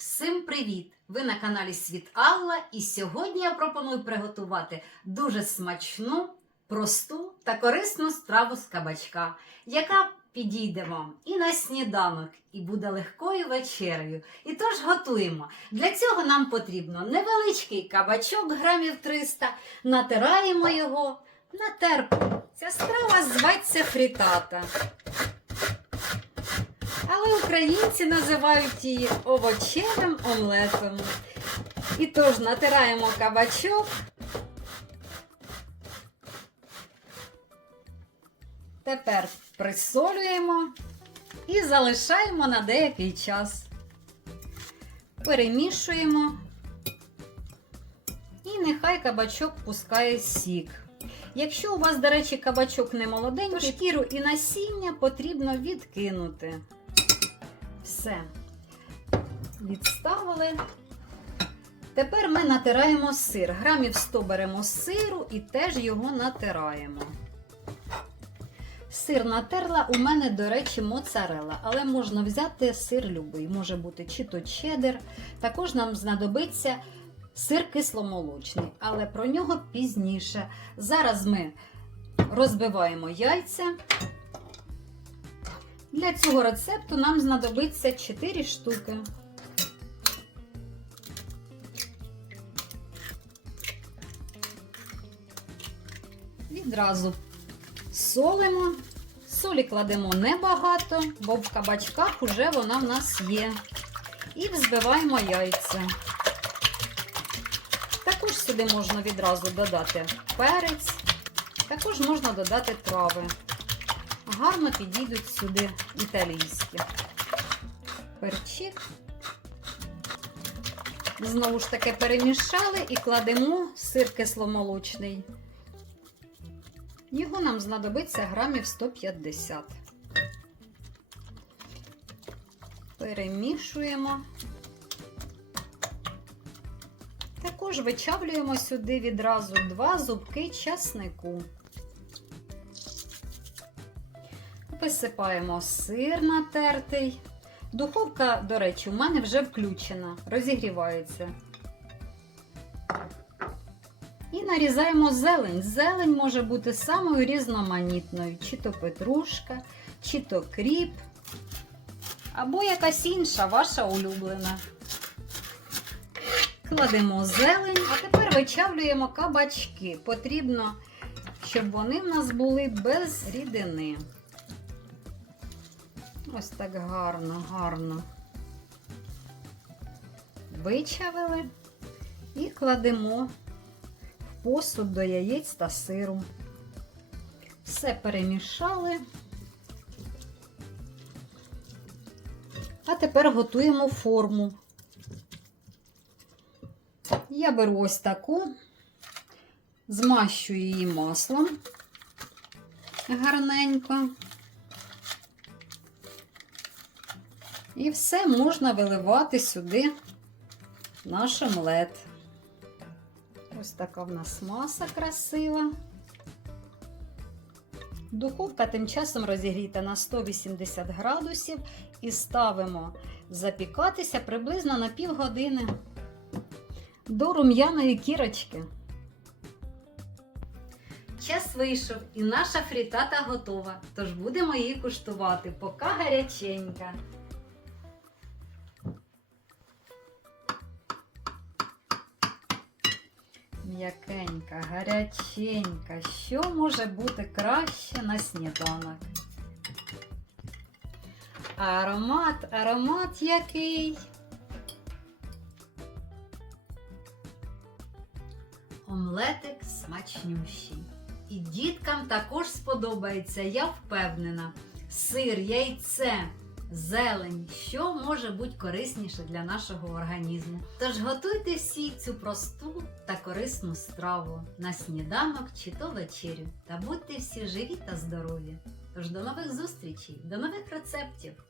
Всім привіт! Ви на каналі Світ Алла, і сьогодні я пропоную приготувати дуже смачну, просту та корисну страву з кабачка, яка підійде вам і на сніданок, і буде легкою вечерею. І тож готуємо. Для цього нам потрібно невеличкий кабачок грамів 300, натираємо його на терку. Ця страва зветься фрітата. Українці називають її овочевим омлетом. І тож натираємо кабачок. Тепер присолюємо і залишаємо на деякий час. Перемішуємо. І нехай кабачок пускає сік. Якщо у вас, до речі, кабачок не молоденький, то шкіру і насіння потрібно відкинути. Все. Відставили. Тепер ми натираємо сир. Грамів 100 беремо сиру і теж його натираємо. Сир натерла, у мене, до речі, моцарела, але можна взяти сир любий. Може бути чи то чеддер. Також нам знадобиться сир кисломолочний, але про нього пізніше. Зараз ми розбиваємо яйця. Для цього рецепту нам знадобиться 4 штуки. Відразу солимо. Солі кладемо небагато, бо в кабачках вже вона в нас є. І взбиваємо яйця. Також сюди можна відразу додати перець, також можна додати трави гарно підійдуть сюди італійські. Перчик. Знову ж таки перемішали і кладемо сир кисломолочний. Його нам знадобиться грамів 150. Перемішуємо. Також вичавлюємо сюди відразу два зубки часнику. Висипаємо сир натертий. Духовка, до речі, у мене вже включена, розігрівається. І нарізаємо зелень. Зелень може бути самою різноманітною, чи то петрушка, чи то кріп, або якась інша ваша улюблена. Кладемо зелень, а тепер вичавлюємо кабачки. Потрібно, щоб вони в нас були без рідини. Ось так гарно, гарно вичавили і кладемо в посуд до яєць та сиру. Все перемішали. А тепер готуємо форму. Я беру ось таку, змащую її маслом гарненько. І все можна виливати сюди наш омлет. Ось така в нас маса красива. Духовка тим часом розігріта на 180 градусів і ставимо запікатися приблизно на півгодини до рум'яної кірочки. Час вийшов і наша фрітата готова, тож будемо її куштувати, поки гаряченька. М'якенька, гаряченька. Що може бути краще на сніданок? Аромат, аромат який. Омлетик смачнющий. І діткам також сподобається, я впевнена. Сир, яйце, зелень, що може бути корисніше для нашого організму. Тож готуйте всі цю просту та корисну страву на сніданок чи то вечерю. Та будьте всі живі та здорові. Тож до нових зустрічей, до нових рецептів!